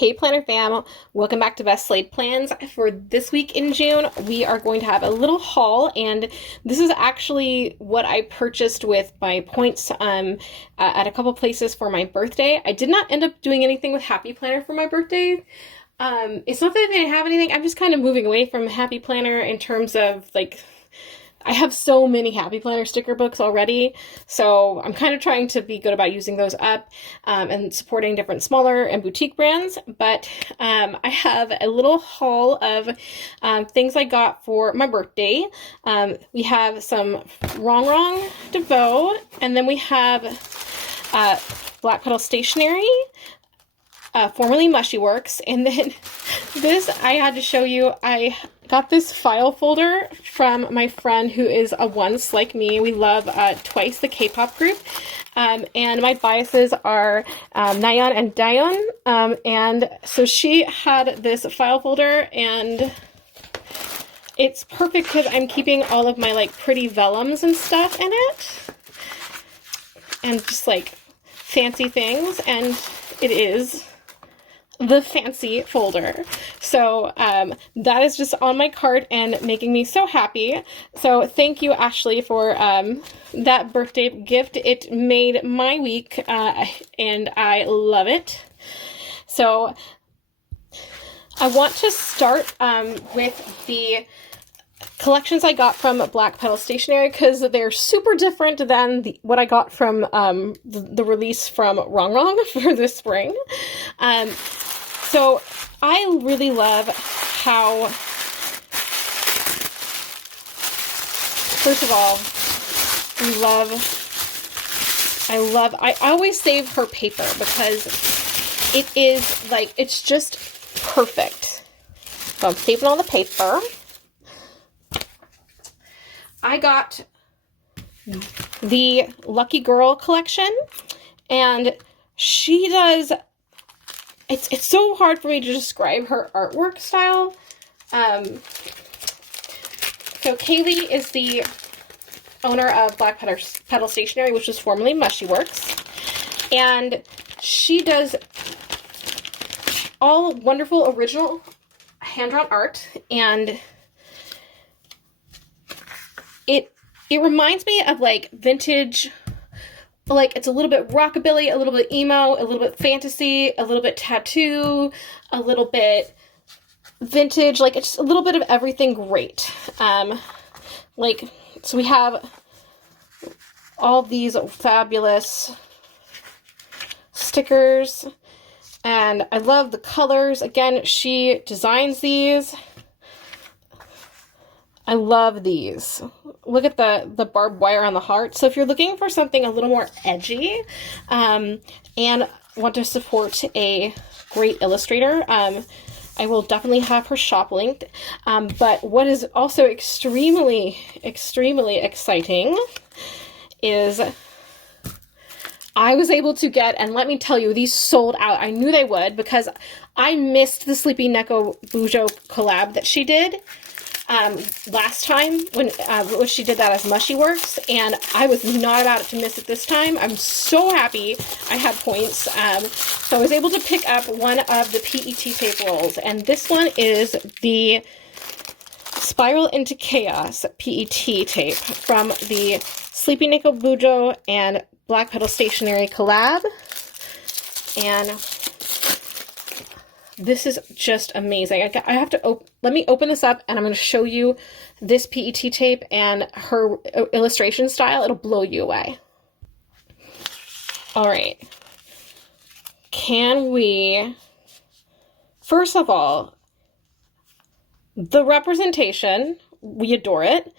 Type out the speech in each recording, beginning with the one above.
Hey Planner fam, welcome back to Best Laid Plans. For this week in June, we are going to have a little haul, and this is actually what I purchased with my points at a couple places for my birthday. I did not end up doing anything with Happy Planner for my birthday. It's not that I didn't have anything, I'm just kind of moving away from Happy Planner in terms of like, I have so many Happy Planner sticker books already, so I'm kind of trying to be good about using those up and supporting different smaller and boutique brands. But I have a little haul of things I got for my birthday. We have some Rongrong DeVoe, and then we have Black Petal Stationery, formerly MushieWorks, and then this I had to show you. I got this file folder from my friend who is a once like me. We love Twice, the K-pop group, and my biases are Nayeon and Daeon, and so she had this file folder, and it's perfect because I'm keeping all of my like pretty vellums and stuff in it, and just like fancy things, and it is the fancy folder. So that is just on my cart and making me so happy. So thank you, Ashley, for that birthday gift. It made my week and I love it. So I want to start with the collections I got from Black Petal Stationery because they're super different than what I got from the release from Rongrong for this spring. So I really love how, first of all, I always save her paper because it is like, it's just perfect. So I'm saving all the paper. I got the Lucky Girl collection, and she does, it's so hard for me to describe her artwork style. So Kaylee is the owner of Black Petal Stationery, which was formerly MushieWorks, and she does all wonderful original hand-drawn art, and it reminds me of like vintage, like it's a little bit rockabilly, a little bit emo, a little bit fantasy, a little bit tattoo, a little bit vintage, like it's a little bit of everything great. Like, so we have all these fabulous stickers, and I love the colors. Again, she designs these. I love these. Look at the barbed wire on the heart. So if you're looking for something a little more edgy and want to support a great illustrator, I will definitely have her shop linked. But what is also extremely, extremely exciting is I was able to get, and let me tell you, these sold out. I knew they would because I missed the SleepyNeko Bujo collab that she did last time when she did that as MushieWorks, and I was not about to miss it this time. I'm so happy I had points. So I was able to pick up one of the PET tape rolls, and this one is the Spiral into Chaos PET tape from the SleepyNeko Bujo and Black Petal Stationery collab, and this is just amazing. I have to let me open this up, and I'm going to show you this PET tape and her illustration style. It'll blow you away. All right. Can we, first of all, the representation, we adore it,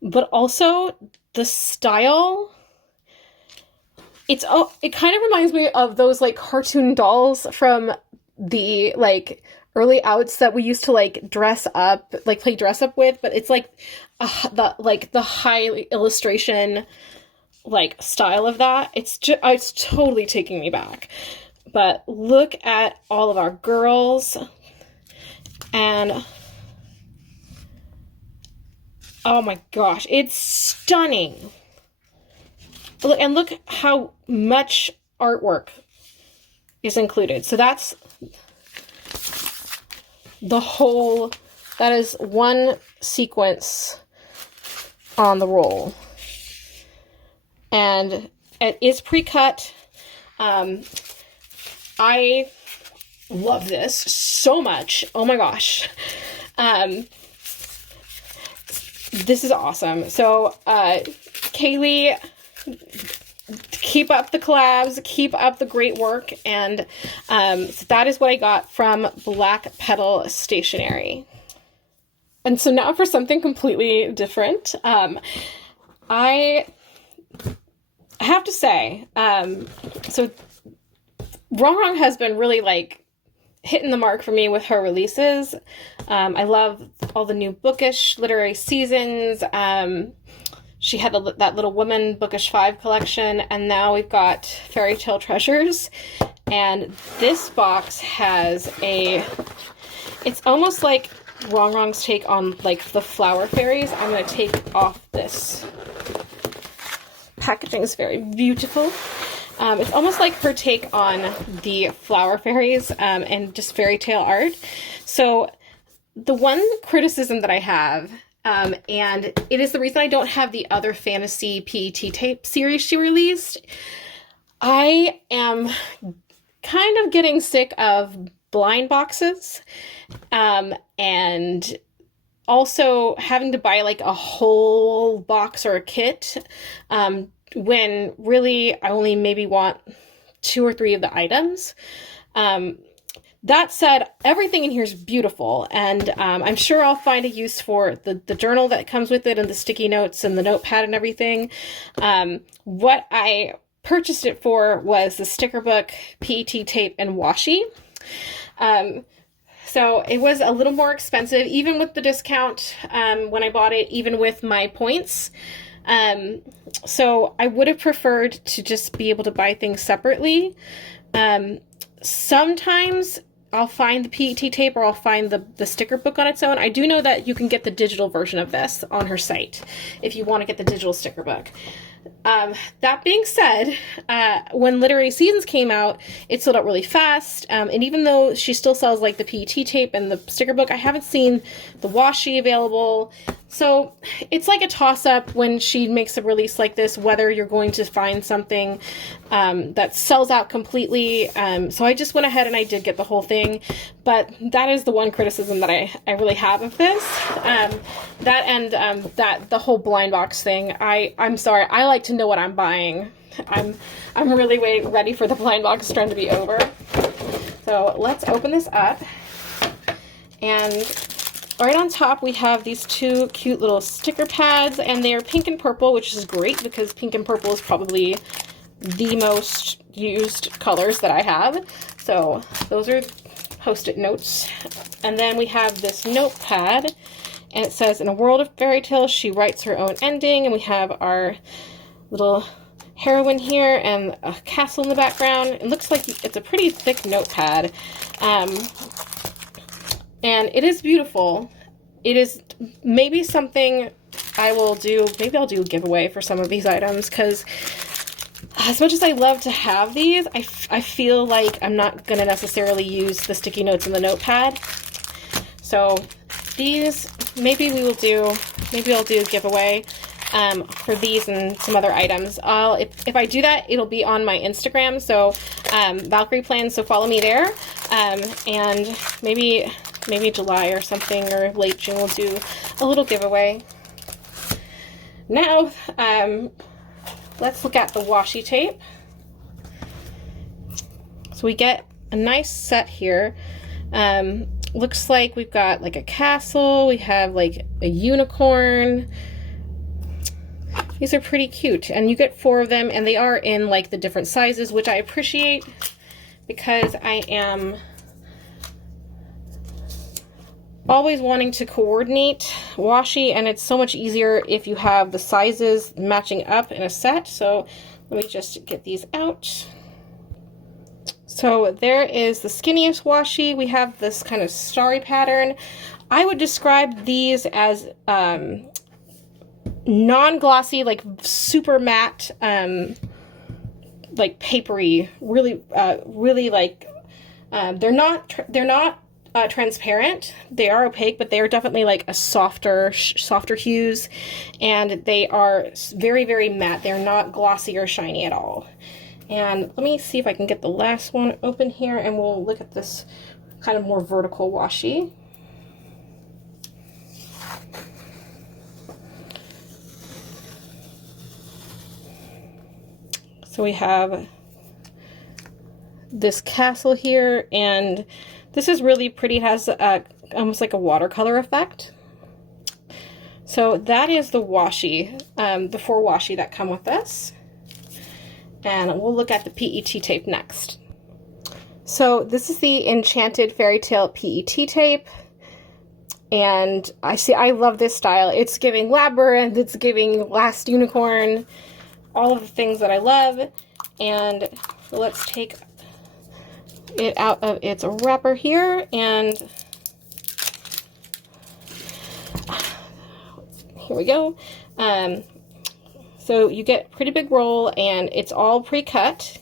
but also the style. It kind of reminds me of those like cartoon dolls from the like early outs that we used to like dress up, like play dress up with, but it's like the high illustration like style of that. It's totally taking me back. But look at all of our girls, and oh my gosh, it's stunning. And look how much artwork is included. So that's that is one sequence on the roll. And it is pre-cut. I love this so much. Oh my gosh. This is awesome. So, Kaylee, keep up the collabs, keep up the great work, and so that is what I got from Black Petal Stationery. And so now for something completely different. I have to say, so Rongrong has been really like hitting the mark for me with her releases. I love all the new bookish literary seasons. She had that Little Woman Bookish 5 collection, and now we've got Fairytale Treasures. And this box has it's almost like Rongrong's take on like the flower fairies. I'm going to take off this. Packaging is very beautiful. It's almost like her take on the flower fairies and just fairy tale art. So the one criticism that I have, and it is the reason I don't have the other fantasy PET tape series she released, I am kind of getting sick of blind boxes and also having to buy like a whole box or a kit when really I only maybe want 2 or 3 of the items. That said, everything in here is beautiful, and I'm sure I'll find a use for the journal that comes with it and the sticky notes and the notepad and everything. What I purchased it for was the sticker book, PET tape, and washi. So it was a little more expensive, even with the discount when I bought it, even with my points. So I would have preferred to just be able to buy things separately. Sometimes I'll find the PET tape or I'll find the sticker book on its own. I do know that you can get the digital version of this on her site if you want to get the digital sticker book. That being said, when Literary Seasons came out, it sold out really fast. And even though she still sells like the PET tape and the sticker book, I haven't seen the washi available. So it's like a toss-up when she makes a release like this, whether you're going to find something that sells out completely. So I just went ahead and I did get the whole thing. But that is the one criticism that I really have of this. That and the whole blind box thing. I'm sorry. I like to know what I'm buying. I'm really ready for the blind box trend to be over. So let's open this up. And right on top we have these 2 cute little sticker pads, and they are pink and purple, which is great because pink and purple is probably the most used colors that I have. So those are Post-it notes. And then we have this notepad, and it says, "In a world of fairy tales, she writes her own ending." And we have our little heroine here and a castle in the background. It looks like it's a pretty thick notepad. And it is beautiful. It is maybe something I will do. Maybe I'll do a giveaway for some of these items, because as much as I love to have these, I feel like I'm not going to necessarily use the sticky notes in the notepad. So these, maybe I'll do a giveaway for these and some other items. If I do that, it'll be on my Instagram. So Valkyrie Plans, so follow me there. And maybe July or something, or late June, we'll do a little giveaway. Now, let's look at the washi tape. So we get a nice set here. Looks like we've got like a castle, we have like a unicorn. These are pretty cute, and you get 4 of them, and they are in like the different sizes, which I appreciate because I am always wanting to coordinate washi, and it's so much easier if you have the sizes matching up in a set. So let me just get these out. So there is the skinniest washi. We have this kind of starry pattern. I would describe these as non-glossy, like super matte, like papery, really like they're not transparent. They are opaque, but they are definitely like a softer hues, and they are very, very matte. They're not glossy or shiny at all. And let me see if I can get the last one open here, and we'll look at this kind of more vertical washi. So we have this castle here, and this is really pretty. It has almost like a watercolor effect. So that is the washi, the 4 washi that come with this. And we'll look at the PET tape next. So this is the Enchanted Fairytale PET tape. And I love this style. It's giving Labyrinth, it's giving Last Unicorn, all of the things that I love. And let's take it out of its wrapper here, and here we go. So you get a pretty big roll, and it's all pre-cut,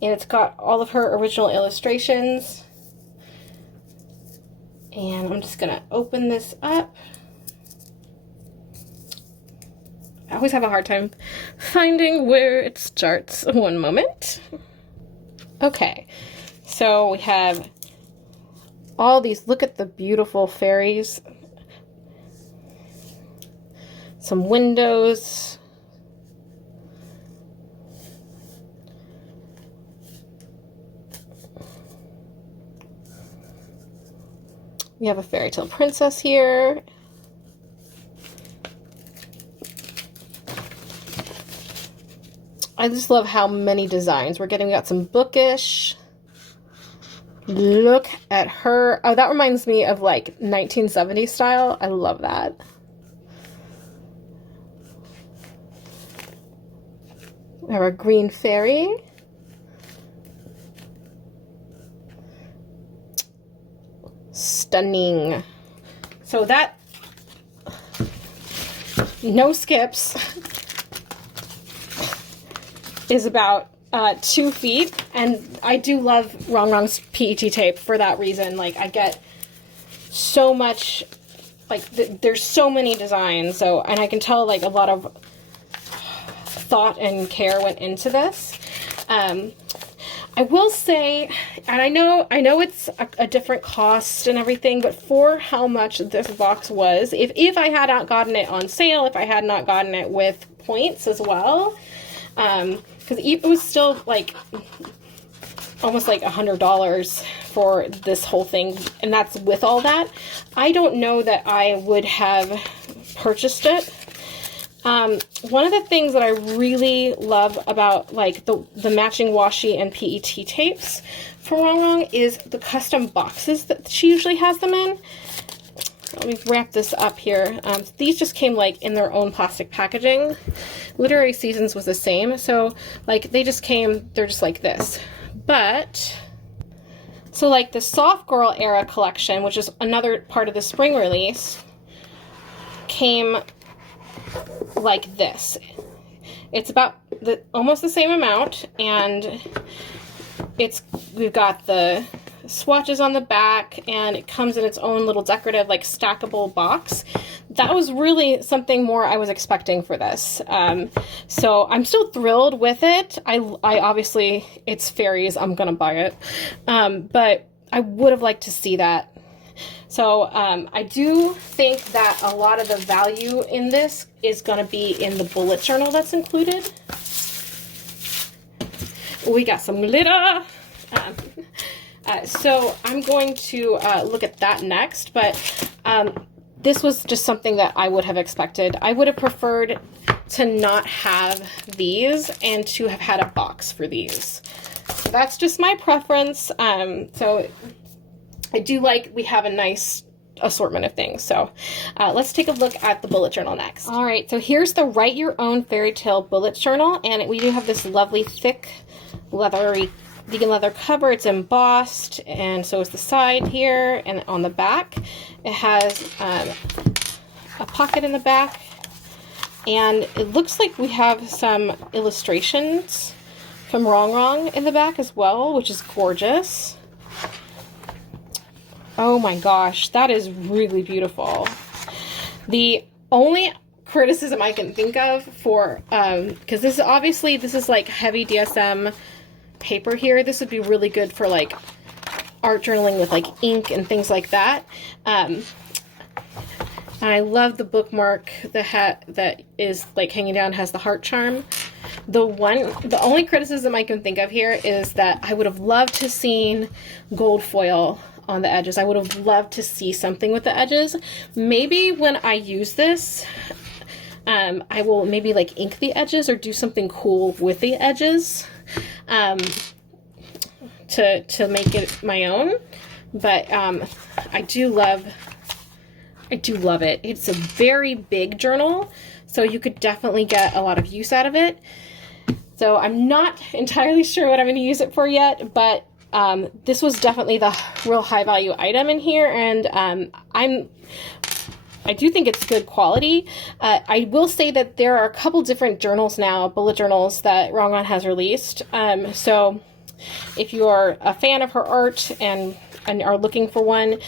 and it's got all of her original illustrations. And I'm just gonna open this up. I always have a hard time finding where it starts. One moment. Okay, so we have all these, look at the beautiful fairies. Some windows. We have a Fairytale princess here. I just love how many designs we're getting. We got some bookish. Look at her. Oh, that reminds me of like 1970s style. I love that. We have our green fairy. Stunning. So that, no skips, is about 2 feet, and I do love Rongrong's PET tape for that reason. Like, I get so much, like, there's so many designs, so, and I can tell like a lot of thought and care went into this. I will say, and I know it's a different cost and everything, but for how much this box was, if I had not gotten it on sale, if I had not gotten it with points as well, because it was still like almost like $100 for this whole thing, and that's with all that, I don't know that I would have purchased it. One of the things that I really love about like the matching washi and PET tapes from Rongrong is the custom boxes that she usually has them in. Let me wrap this up here. These just came like in their own plastic packaging. Literary Seasons was the same, so like they just came, they're just like this. But so like the Soft Girl era collection, which is another part of the spring release, came like this. It's about almost the same amount, and we've got the swatches on the back, and it comes in its own little decorative like stackable box. That was really something more I was expecting for this. So I'm still thrilled with it. I obviously, it's fairies, I'm gonna buy it, but I would have liked to see that. So I do think that a lot of the value in this is going to be in the bullet journal that's included. We got some glitter. So I'm going to look at that next, but this was just something that I would have expected. I would have preferred to not have these and to have had a box for these. So that's just my preference. So I do like, we have a nice assortment of things. So let's take a look at the bullet journal next. All right, so here's the Write Your Own Fairytale bullet journal, and we do have this lovely thick leathery vegan leather cover. It's embossed, and so is the side here, and on the back it has a pocket in the back, and it looks like we have some illustrations from Rongrong in the back as well, which is gorgeous. Oh my gosh, that is really beautiful. The only criticism I can think of for, because this is like heavy DSM paper here. This would be really good for like art journaling with like ink and things like that. And I love the bookmark, the hat that is like hanging down has the heart charm. The only criticism I can think of here is that I would have loved to seen gold foil on the edges. I would have loved to see something with the edges. Maybe when I use this, I will maybe like ink the edges or do something cool with the edges to make it my own. But I do love it. It's a very big journal, so you could definitely get a lot of use out of it. So I'm not entirely sure what I'm going to use it for yet, but this was definitely the real high value item in here, and I do think it's good quality. I will say that there are a couple different journals now, bullet journals, that Rongrong has released. So if you are a fan of her art and are looking for one,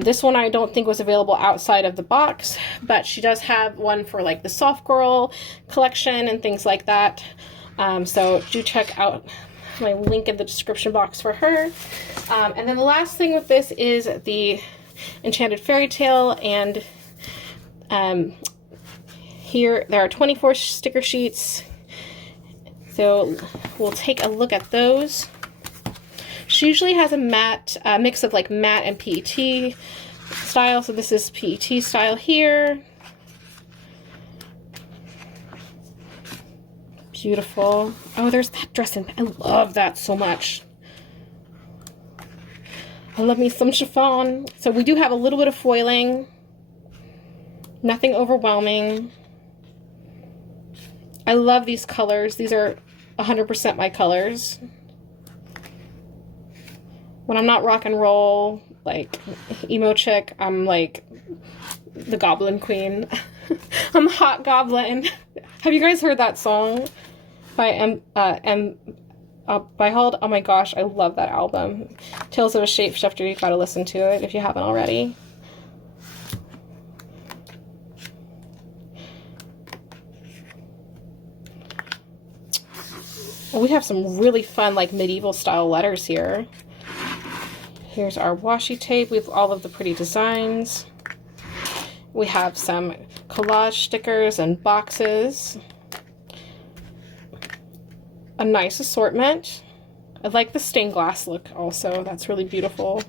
this one I don't think was available outside of the box, but she does have one for like the soft girl collection and things like that. So do check out my link in the description box for her. And then the last thing with this is the Enchanted Fairytale, and here there are 24 sticker sheets, so we'll take a look at those. She usually has a matte mix of like matte and PET style, so this is PET style here. Beautiful. Oh, there's that dress in. I love that so much. I love me some chiffon. So we do have a little bit of foiling. Nothing overwhelming. I love these colors. These are 100% my colors. When I'm not rock and roll, like emo chick, I'm like the Goblin Queen. I'm Hot Goblin. Have you guys heard that song by by Hold? Oh my gosh, I love that album. Tales of a Shapeshifter, you gotta listen to it if you haven't already. Well, we have some really fun like medieval style letters here. Here's our washi tape. We have all of the pretty designs. We have some collage stickers and boxes. A nice assortment. I like the stained glass look also. That's really beautiful.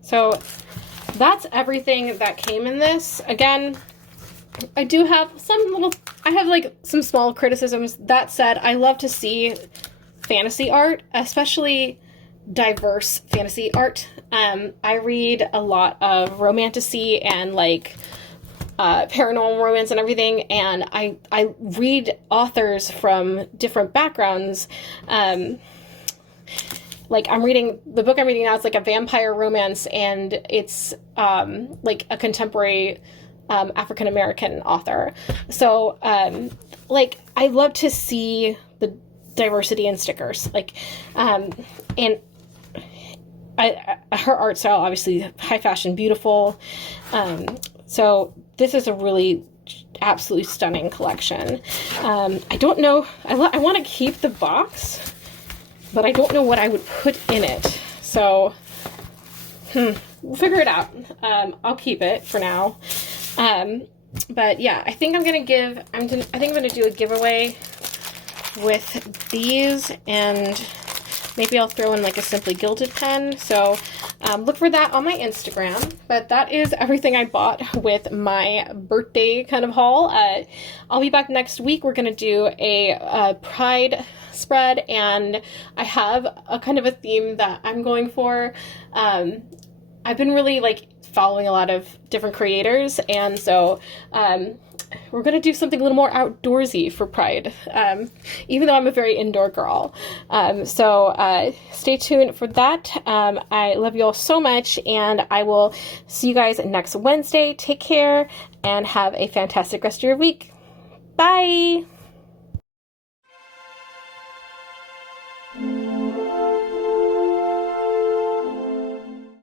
So that's everything that came in this. Again, I do have some small criticisms. That said, I love to see fantasy art, especially diverse fantasy art. I read a lot of romantasy and like paranormal romance and everything, and I read authors from different backgrounds. Like the book I'm reading now is like a vampire romance, and it's like a contemporary African-American author. So like I love to see the diversity in stickers, like and her art style, obviously high fashion, beautiful. So this is a really absolutely stunning collection. I don't know, I want to keep the box, but I don't know what I would put in it. So we'll figure it out. I'll keep it for now. But yeah, I think I'm gonna do a giveaway with these, and maybe I'll throw in like a Simply Gilded pen. So look for that on my Instagram. But that is everything I bought with my birthday kind of haul. I'll be back next week. We're gonna do a Pride spread, and I have a kind of a theme that I'm going for. I've been really like following a lot of different creators, and so we're gonna do something a little more outdoorsy for Pride, even though I'm a very indoor girl. So stay tuned for that. I love you all so much, and I will see you guys next Wednesday. Take care and have a fantastic rest of your week. Bye!